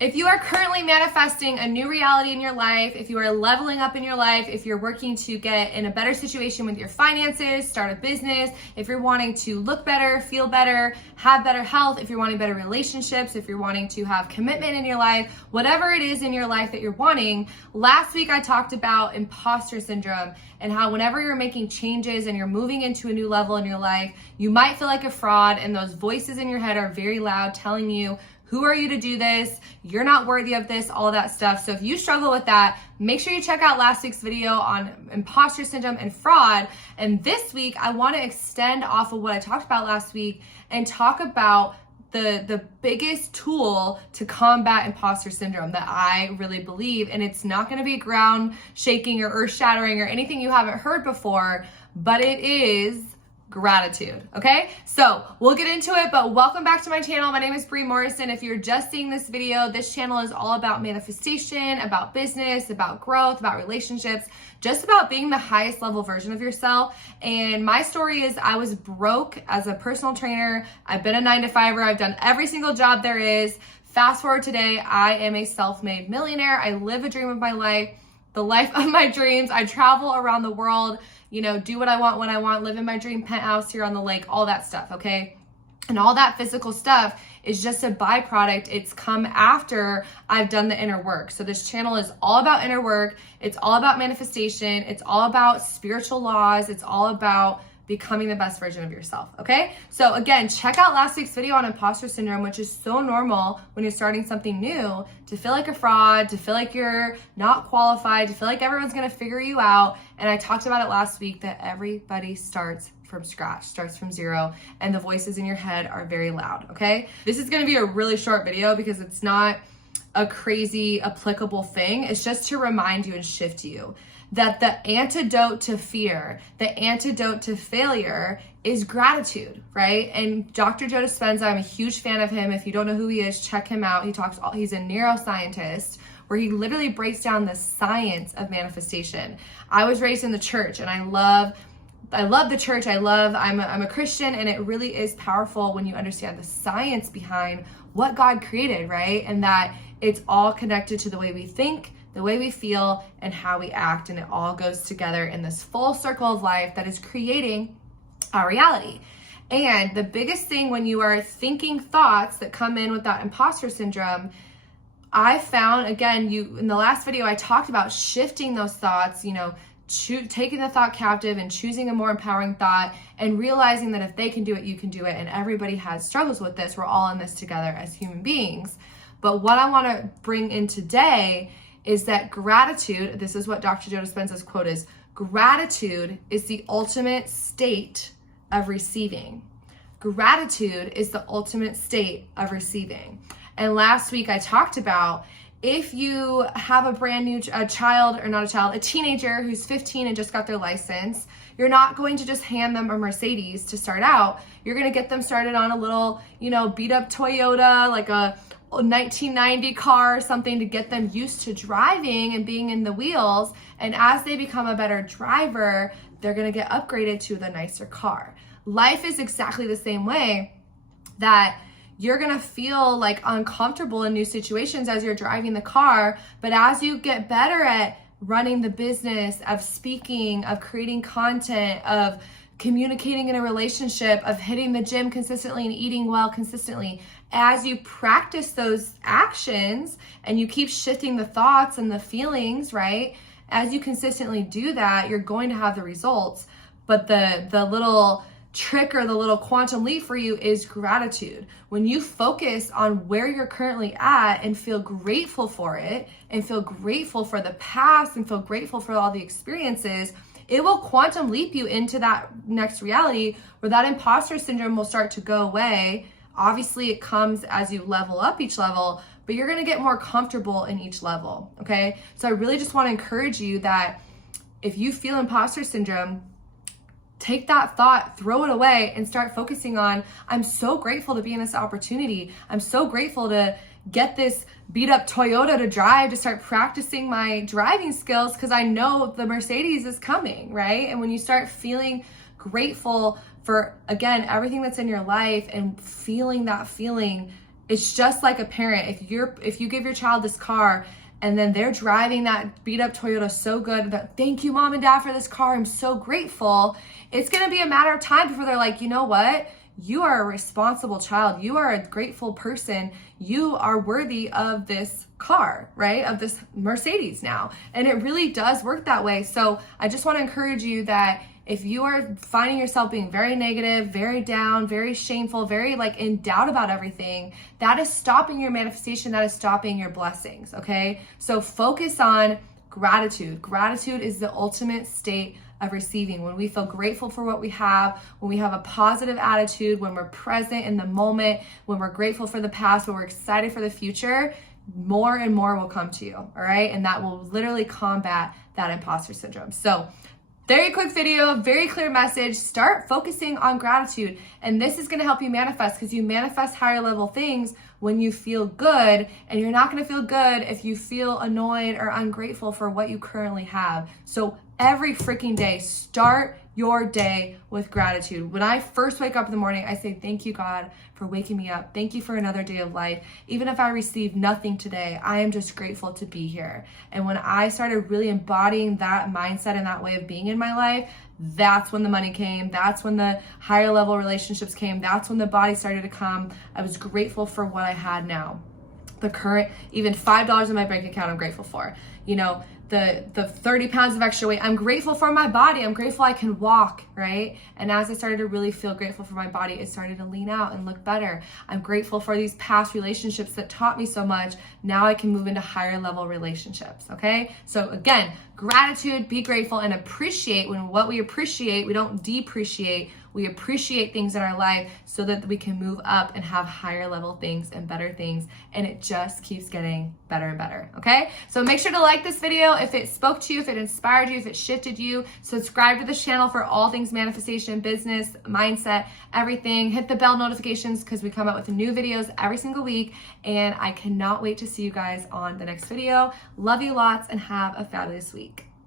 If you are currently manifesting a new reality in your life, if you are leveling up in your life, if you're working to get in a better situation with your finances, start a business, if you're wanting to look better, feel better, have better health, if you're wanting better relationships, if you're wanting to have commitment in your life, whatever it is in your life that you're wanting, last week I talked about imposter syndrome and how whenever you're making changes and you're moving into a new level in your life, you might feel like a fraud and those voices in your head are very loud telling you, who are you to do this? You're not worthy of this, all of that stuff. So if you struggle with that, make sure you check out last week's video on imposter syndrome and fraud. And this week, I want to extend off of what I talked about last week and talk about the biggest tool to combat imposter syndrome that I really believe. And it's not going to be ground shaking or earth shattering or anything you haven't heard before, but it is gratitude. Okay, so we'll get into it, but welcome back to my channel. My name is Bree Morrison. If you're just seeing this video, this channel is all about manifestation, about business, about growth, about relationships, just about being the highest level version of yourself. And my story is I was broke as a personal trainer. I've been a 9-to-5er. I've done every single job there is. Fast forward today, I am a self-made millionaire. I live a dream of my life, the life of my dreams. I travel around the world, do what I want when I want, live in my dream penthouse here on the lake, all that stuff, okay? And all that physical stuff is just a byproduct. It's come after I've done the inner work. So this channel is all about inner work. It's all about manifestation. It's all about spiritual laws. It's all about becoming the best version of yourself, okay? So again, check out last week's video on imposter syndrome, which is so normal when you're starting something new, to feel like a fraud, to feel like you're not qualified, to feel like everyone's gonna figure you out. And I talked about it last week that everybody starts from scratch, starts from zero, and the voices in your head are very loud, okay? This is gonna be a really short video because it's not a crazy applicable thing. It's just to remind you and shift you that the antidote to fear, the antidote to failure is gratitude, right? And Dr. Joe Dispenza, I'm a huge fan of him. If you don't know who he is, check him out. He's a neuroscientist where he literally breaks down the science of manifestation. I was raised in the church and I love the church. I'm a Christian, and it really is powerful when you understand the science behind what God created, right? And that it's all connected to the way we think, the way we feel, and how we act, and it all goes together in this full circle of life that is creating our reality. And the biggest thing when you are thinking thoughts that come in with that imposter syndrome, I found, again, in the last video, I talked about shifting those thoughts, taking the thought captive and choosing a more empowering thought and realizing that if they can do it, you can do it. And everybody has struggles with this. We're all in this together as human beings. But what I want to bring in today is that gratitude, this is what Dr. Joe Dispenza's quote is, gratitude is the ultimate state of receiving. Gratitude is the ultimate state of receiving. And last week I talked about if you have a brand new a teenager who's 15 and just got their license, you're not going to just hand them a Mercedes to start out. You're going to get them started on a little, beat up Toyota, like a 1990 car or something, to get them used to driving and being in the wheels. And as they become a better driver, they're going to get upgraded to the nicer car. Life is exactly the same way, that you're going to feel like uncomfortable in new situations as you're driving the car. But as you get better at running the business, of speaking, of creating content, of communicating in a relationship, of hitting the gym consistently and eating well consistently, as you practice those actions and you keep shifting the thoughts and the feelings, right? As you consistently do that, you're going to have the results. But the little trick or the little quantum leap for you is gratitude. When you focus on where you're currently at and feel grateful for it, and feel grateful for the past, and feel grateful for all the experiences, it will quantum leap you into that next reality where that imposter syndrome will start to go away. Obviously, it comes as you level up each level, but you're going to get more comfortable in each level, okay? So I really just want to encourage you that if you feel imposter syndrome, take that thought, throw it away, and start focusing on, I'm so grateful to be in this opportunity. I'm so grateful to get this beat up Toyota to drive, to start practicing my driving skills because I know the Mercedes is coming, right? And when you start feeling grateful for, again, everything that's in your life and feeling that feeling, It's just like a parent. If you give your child this car and then they're driving that beat up Toyota so good that, thank you, mom and dad, for this car, I'm so grateful. It's gonna be a matter of time before they're like, you know what? You are a responsible child. You are a grateful person. You are worthy of this car, right? Of this Mercedes now. And it really does work that way. So I just want to encourage you that if you are finding yourself being very negative, very down, very shameful, very like in doubt about everything, that is stopping your manifestation. That is stopping your blessings. Okay. So focus on gratitude. Gratitude is the ultimate state of receiving. When we feel grateful for what we have, when we have a positive attitude, when we're present in the moment, when we're grateful for the past, when we're excited for the future, more and more will come to you. All right. And that will literally combat that imposter syndrome. So very quick video, very clear message. Start focusing on gratitude. And this is going to help you manifest, because you manifest higher level things when you feel good, and you're not going to feel good if you feel annoyed or ungrateful for what you currently have. So every freaking day, start your day with gratitude. When I first wake up in the morning, I say, thank you, God, for waking me up. Thank you for another day of life. Even if I received nothing today, I am just grateful to be here. And when I started really embodying that mindset and that way of being in my life, that's when the money came. That's when the higher level relationships came. That's when the body started to come. I was grateful for what I had now. The current, even $5 in my bank account, I'm grateful for. You know, the 30 pounds of extra weight, I'm grateful for my body. I'm grateful I can walk, right? And as I started to really feel grateful for my body, it started to lean out and look better. I'm grateful for these past relationships that taught me so much. Now I can move into higher level relationships, okay? So again, gratitude, be grateful, and appreciate. When what we appreciate, we don't depreciate. We appreciate things in our life so that we can move up and have higher level things and better things. And it just keeps getting better and better, okay? So make sure to like this video if it spoke to you, if it inspired you, if it shifted you. Subscribe to this channel for all things manifestation, business, mindset, everything. Hit the bell notifications because we come out with new videos every single week. And I cannot wait to see you guys on the next video. Love you lots and have a fabulous week.